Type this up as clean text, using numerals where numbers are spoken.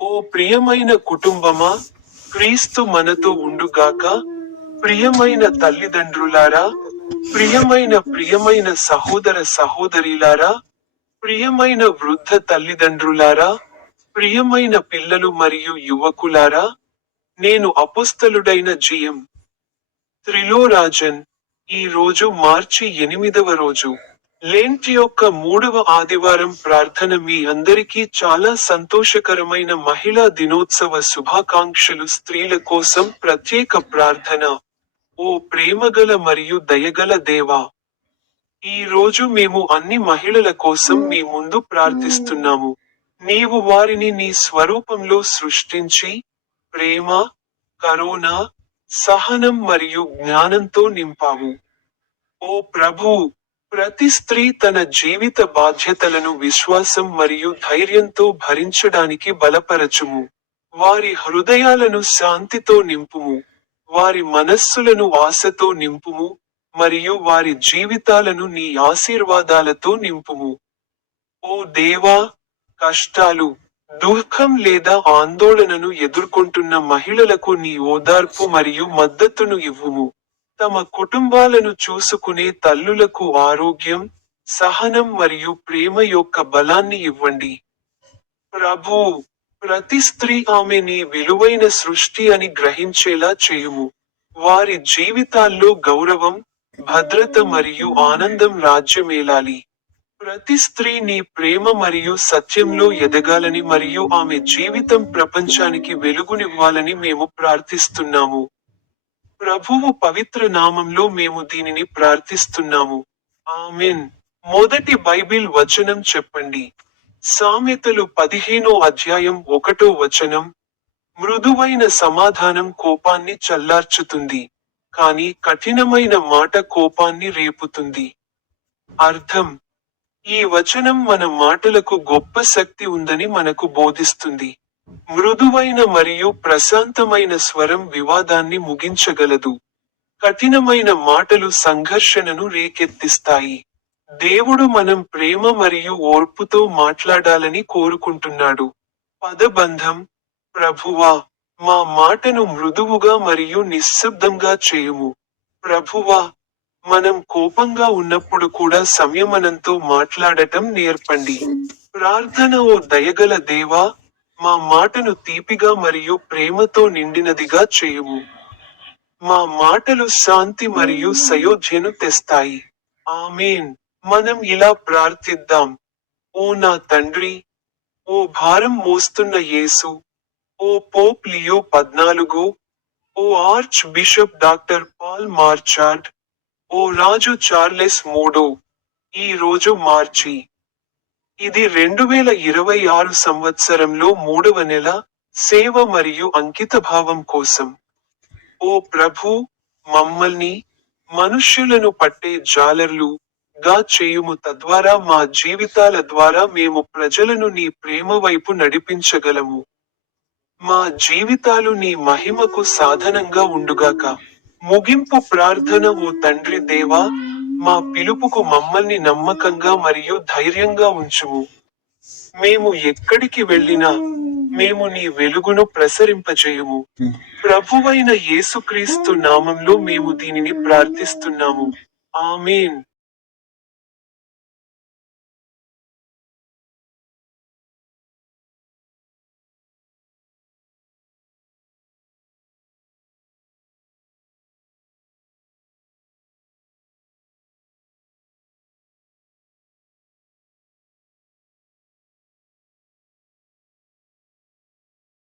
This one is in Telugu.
ఓ ప్రియమైన కుటుంబమా, క్రీస్తు మనతో ఉండుగాక. ప్రియమైన తల్లిదండ్రులారా, ప్రియమైన సహోదర సహోదరీలారా, ప్రియమైన వృద్ధ తల్లిదండ్రులారా, ప్రియమైన పిల్లలు మరియు యువకులారా, నేను అపుస్తలుడైన జిఎం త్రిలోరాజన్. ఈ రోజు మార్చి 8వ రోజు. లెంట్ యొక్క 3వ ఆదివారం ప్రార్థన. మీ అందరికీ చాలా సంతోషకరమైన మహిళా దినోత్సవ శుభాకాంక్షలు. స్త్రీల కోసం ప్రత్యేక ప్రార్థన. ఓ ప్రేమగల మరియు దయగల దేవా, ఈ రోజు మేము అన్ని మహిళల కోసం మీ ముందు ప్రార్థిస్తున్నాము. నీవు వారిని నీ స్వరూపంలో సృష్టించి, ప్రేమ, కరుణ, సహనం మరియు జ్ఞానంతో నింపావు. ఓ ప్రభూ, ప్రతి స్త్రీ తన జీవిత బాధ్యతలను విశ్వాసం మరియు ధైర్యంతో భరించడానికి బలపరచుము. వారి హృదయాలను శాంతితో నింపుము, వారి మనస్సులను ఆశతో నింపుము, మరియు వారి జీవితాలను నీ ఆశీర్వాదాలతో నింపుము. ఓ దేవా, కష్టాలు, దుఃఖం లేదా ఆందోళనను ఎదుర్కొంటున్న మహిళలకు నీ ఓదార్పు మరియు మద్దతును ఇవ్వుము. తమ కుటుంబాలను చూసుకునే తల్లులకు ఆరోగ్యం, సహనం మరియు ప్రేమ యొక్క బలాన్ని ఇవ్వండి. ప్రభూ, ప్రతి స్త్రీ ఆమె నీ విలువైన సృష్టి అని గ్రహించేలా చేయుము. వారి జీవితాల్లో గౌరవం, భద్రత మరియు ఆనందం రాజ్యమేలాలి. ప్రతి స్త్రీ నీ ప్రేమ మరియు సత్యంలో ఎదగాలని మరియు ఆమె జీవితం ప్రపంచానికి వెలుగునివ్వాలని మేము ప్రార్థిస్తున్నాము. ప్రభువు పవిత్ర నామంలో మేము దీనిని ప్రార్థిస్తున్నాము. ఆమెన్. మొదటి బైబిల్ వచనం చెప్పండి. సామెతలు 15వ అధ్యాయం 1వ వచనం. మృదువైన సమాధానం కోపాన్ని చల్లార్చుతుంది, కానీ కఠినమైన మాట కోపాన్ని రేపుతుంది. అర్థం: ఈ వచనం మన మాటలకు గొప్ప శక్తి ఉందని మనకు బోధిస్తుంది. మృదువైన మరియు ప్రశాంతమైన స్వరం వివాదాన్ని ముగించగలదు. కఠినమైన మాటలు సంఘర్షణను రేకెత్తిస్తాయి. దేవుడు మనం ప్రేమ మరియు ఓర్పుతో మాట్లాడాలని కోరుకుంటున్నాడు. పదబంధం. ప్రభువా, మా మాటను మృదువుగా మరియు నిశ్శబ్దంగా చేయుము. ప్రభువా, మనం కోపంగా ఉన్నప్పుడు కూడా సంయమనంతో మాట్లాడటం నేర్పండి. ప్రార్థన. ఓ దయగల దేవా, మా మాటను తీపిగా మరియు ప్రేమతో నిండినదిగా చేయుము. మా మాటలు శాంతి మరియు సయోధ్యను తెస్తాయి. ఆమేన్. మనం ఇలా ప్రార్థిద్దాం. ఓ నా తండ్రి, ఓ భారం మోస్తున్న యేసు, ఓ పోప్ లియో 14, ఓ ఆర్చ్ బిషప్ డాక్టర్ పాల్ మార్చార్డ్, ఓ రాజు చార్లెస్ మూడో. ఈ రోజు మార్చి. ఇది 2026 సంవత్సరంలో 3వ నెల. సేవ మరియు అంకితభావం కోసం. ఓ ప్రభూ, మమ్మల్ని, మనుష్యులను పట్టే జాలర్లు గా చేయుము. తద్వారా మా జీవితాల ద్వారా మేము ప్రజలను నీ ప్రేమ వైపు నడిపించగలము. మా జీవితాలు నీ మహిమకు సాధనంగా ఉండుగాక. ముగింపు ప్రార్థన. ఓ తండ్రి దేవా, మా పిలుపుకు మమ్మల్ని నమ్మకంగా మరియు ధైర్యంగా ఉంచుము. మేము ఎక్కడికి వెళ్ళినా, మేము నీ వెలుగును ప్రసరింపజేయుము. ప్రభువైన యేసుక్రీస్తు నామంలో మేము దీనిని ప్రార్థిస్తున్నాము. ఆమేన్.